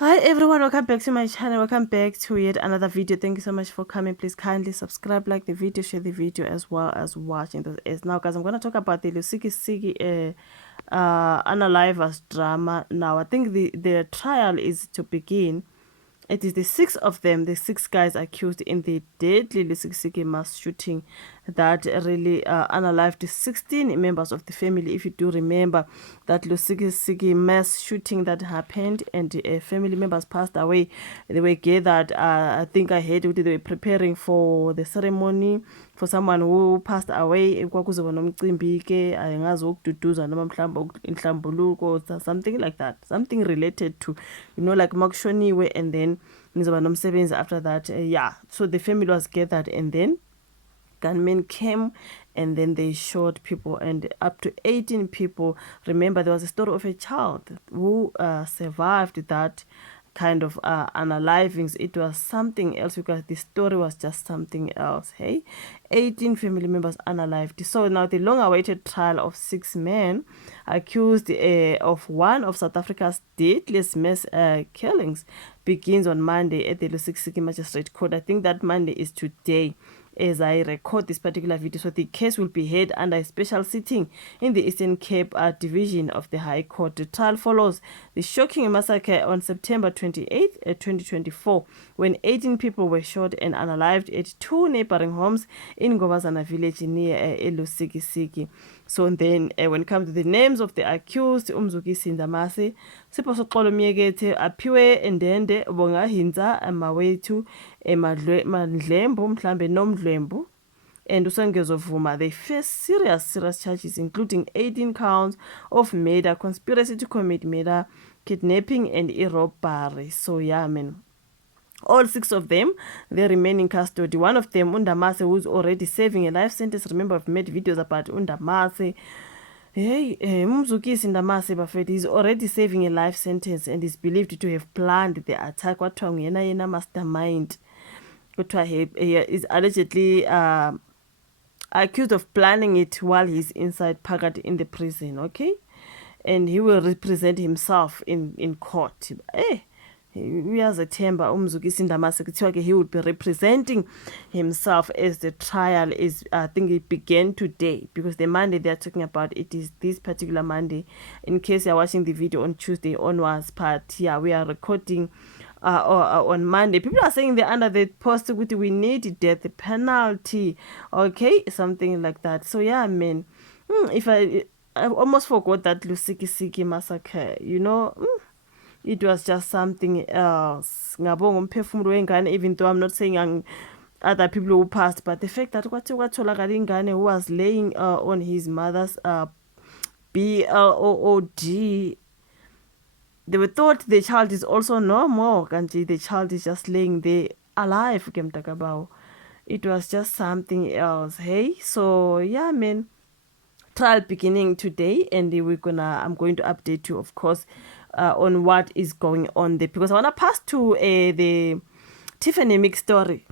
Hi everyone, welcome back to my channel. Welcome back to yet another video. Thank you so much for coming. Please kindly subscribe, like the video, share the video, as well as watching this. Now guys, I'm going to talk about the Lusikisiki unaliving drama. Now I think the trial is to begin. It is the six of them, the six guys accused in the deadly Lusikisiki mass shooting that really unalived 16 members of the family. If you do remember that Lusikisiki mass shooting that happened and family members passed away, they were gathered. I think I heard they were preparing for the ceremony for someone who passed away. Kwakuzoba nomcimbi ke angazi wokududuza noma mhlawumbe inhlambuluko, something like that, something related to, like makushoniwe and then nizoba nomsebenzi after that. Yeah, so the family was gathered and then gunmen came and then they shot people, and up to 18 people. Remember, there was a story of a child who survived that kind of unalivings. It was something else because the story was just something else. Hey, 18 family members unalived. So now the long-awaited trial of 6 men accused of one of South Africa's deadliest mass killings begins on Monday at the Lusikisiki Magistrate Court. I think that Monday is today as I record this particular video. So the case will be heard under a special sitting in the Eastern Cape Division of the High Court. The trial follows the shocking massacre on September 28th, 2024, when 18 people were shot and unalived at 2 neighboring homes in Ngobazana village near Lusikisiki. So then when it comes to the names of the accused, Umzukisi Ndamase, Sipho Soxolo Miekethe, Aphiwe Endende, Bongahinza, Mawethu, Mandlembu, mhlambe Nomdlembu, and Usengezovuma. They face serious charges, including 18 counts of murder, conspiracy to commit murder, kidnapping, and robbery. So yeah, man. All 6 of them, they remain in custody. One of them, Undamase, who's already serving a life sentence. Remember, I've made videos about Undamase. Hey, Mzukisi Ndamase Bafeti is already serving a life sentence and is believed to have planned the attack. What yena mastermind. He is allegedly accused of planning it while he's inside Pagat in the prison, okay? And he will represent himself in court. Eh, uyazathemba Umzukisi Ndamase kuthiwa ke he would be representing himself as the trial is. I think it began today because the Monday they are talking about, it is this particular Monday. In case you're watching the video on Tuesday onwards, but yeah, we are recording on Monday. People are saying they're under the post we need death penalty, okay, something like that. So yeah, I mean, if I almost forgot that Lusikisiki massacre, it was just something else. Even though I'm not saying other people who passed, but the fact that kwatholakala ingane who was laying on his mother's BLOOD, they were thought the child is also normal, kanti the child is just laying there alive. It was just something else. Hey, so yeah, man, trial beginning today, and I'm going to update you, of course, on what is going on there, because I want to pass to the Tiffany Meek story.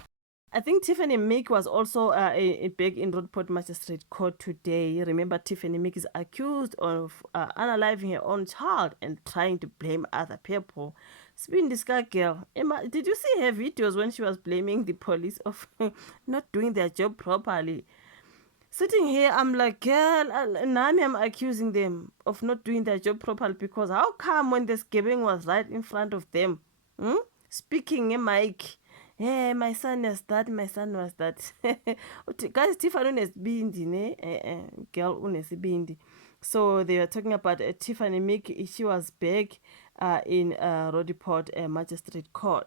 I think Tiffany Meek was also back in Roodeport Magistrate Court today. Remember, Tiffany Meek is accused of unaliving her own child and trying to blame other people. Spin this girl. Emma, did you see her videos when she was blaming the police of not doing their job properly? Sitting here, I'm like, girl, Nami, I'm accusing them of not doing their job properly, because how come when this giving was right in front of them, speaking a mic, hey, my son was that, my son was that. Guys, Tiffany unesibindi, ne? Girl unesibindi. So they were talking about Tiffany Meek. She was back in Roodeport Magistrate Court.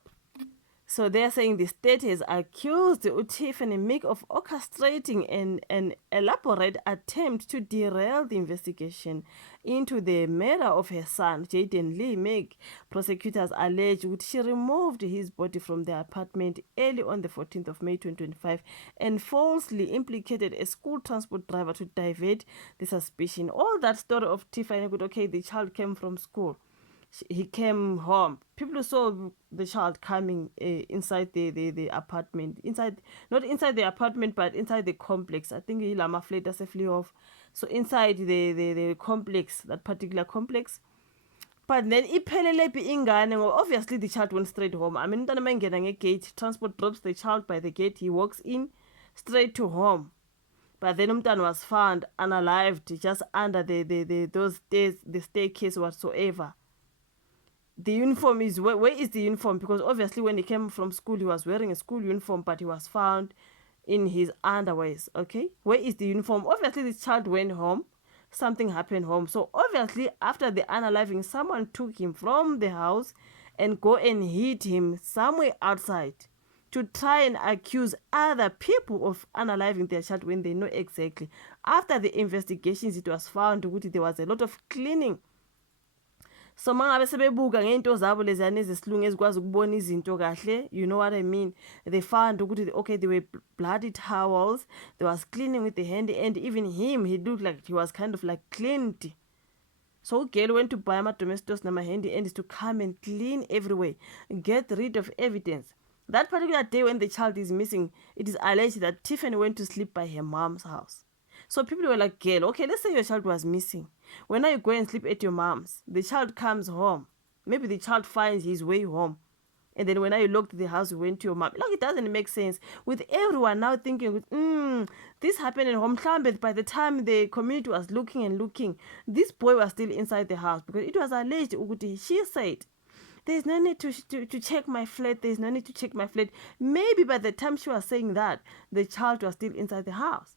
So they're saying the state has accused Tiffany Meek of orchestrating an elaborate attempt to derail the investigation into the murder of her son, Jayden Lee Meek. Prosecutors allege she removed his body from the apartment early on the 14th of May 2025 and falsely implicated a school transport driver to divert the suspicion. All that story of Tiffany, okay, the child came from school. He came home. People saw the child coming inside the apartment. Not inside the apartment, but inside the complex. I think Lama flew off. So inside the complex, that particular complex, But then iphelele phi ingane ngoba obviously the child went straight home. I mean umntana mangena ngegate, transport drops the child by the gate, he walks in straight to home. But then umntana was found unalived just under those stairs, the staircase whatsoever. The uniform is where is the uniform? Because obviously when he came from school he was wearing a school uniform, but he was found in his underwears. Okay, where is the uniform? Obviously this child went home, something happened home, so obviously after the unaliving someone took him from the house and go and hid him somewhere outside to try and accuse other people of unaliving their child when they know exactly. After the investigations it was found that there was a lot of cleaning. So mangabe sebebuka ngento zabo leziyana ezesilungu ezikwazi ukubona izinto kahle, you know what I mean, they found ukuthi okay, there were bloody towels, there was cleaning with the hand, and even him, he looked like he was kind of like cleaned. So girl went to buy ama-domestos nama-handy ends to come and clean everywhere, get rid of evidence. That particular day when the child is missing, it is alleged that Tiffany went to sleep by her mom's house. So people were like, girl, okay, let's say your child was missing. When you go and sleep at your mom's, the child comes home. Maybe the child finds his way home. And then when you locked the house, you went to your mom. Like, it doesn't make sense. With everyone now thinking, this happened at home. But by the time the community was looking and looking, this boy was still inside the house. Because it was alleged, she said, there's no need to check my flat. There's no need to check my flat. Maybe by the time she was saying that, the child was still inside the house.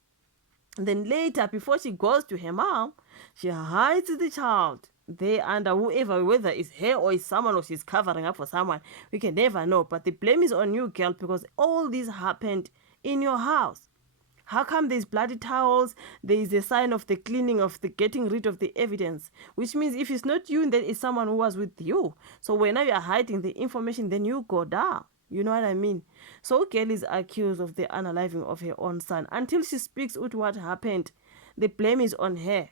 And then later, before she goes to her mom, she hides the child there under whoever, whether it's her or it's someone or she's covering up for someone. We can never know. But the blame is on you, girl, because all this happened in your house. How come there's bloody towels? There is a sign of the cleaning, of the getting rid of the evidence, which means if it's not you, then it's someone who was with you. So when now you are hiding the information, then you go down. You know what I mean? So girl is accused of the unaliving of her own son. Until she speaks out what happened, the blame is on her.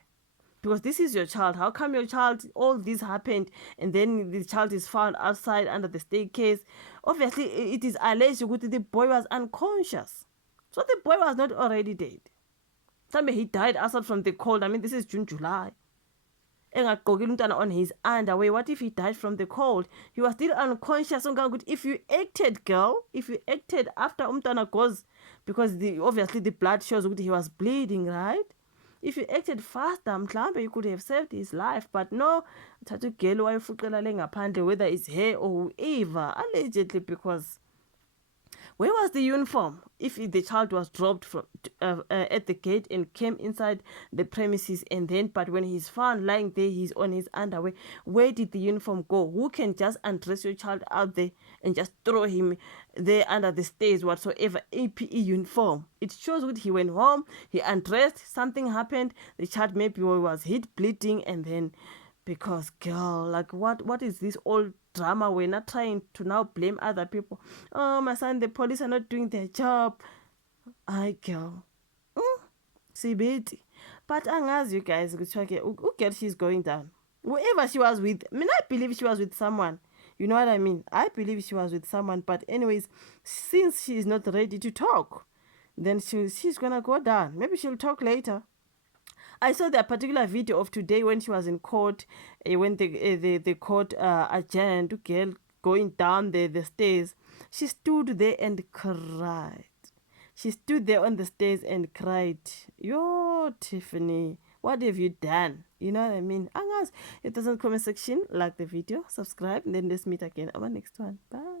Because this is your child. How come your child, all this happened, and then the child is found outside under the staircase? Obviously, it is alleged that the boy was unconscious. So the boy was not already dead. Somebody he died outside from the cold. I mean, this is June, July. On his underwear. What if he died from the cold? He was still unconscious. If you acted, girl, if you acted after umntana goes, because obviously the blood shows that he was bleeding, right? If you acted faster, mhlambe you could have saved his life. But no, thatha girl wayefuqela le ngaphandle, whether it's her or whoever, allegedly, because where was the uniform? If the child was dropped from at the gate and came inside the premises, and then, but when he's found lying there, he's on his underwear, where did the uniform go? Who can just undress your child out there and just throw him there under the stairs whatsoever? APE uniform. It shows that he went home, he undressed, something happened, the child maybe was hit bleeding, and then, because girl, like what is this old drama? We're not trying to now blame other people. Oh my son, the police are not doing their job. I girl, sibiti. But angazi, you guys, girl, she's going down. Whoever she was with, I mean, I believe she was with someone. You know what I mean? I believe she was with someone. But anyways, since she is not ready to talk, then she's gonna go down. Maybe she'll talk later. I saw that particular video of today when she was in court, when the court adjourned, girl going down the stairs. She stood there and cried. She stood there on the stairs and cried. Yo, Tiffany, what have you done? You know what I mean? Angas, it doesn't comment section, like the video, subscribe, and then let's meet again on my next one. Bye.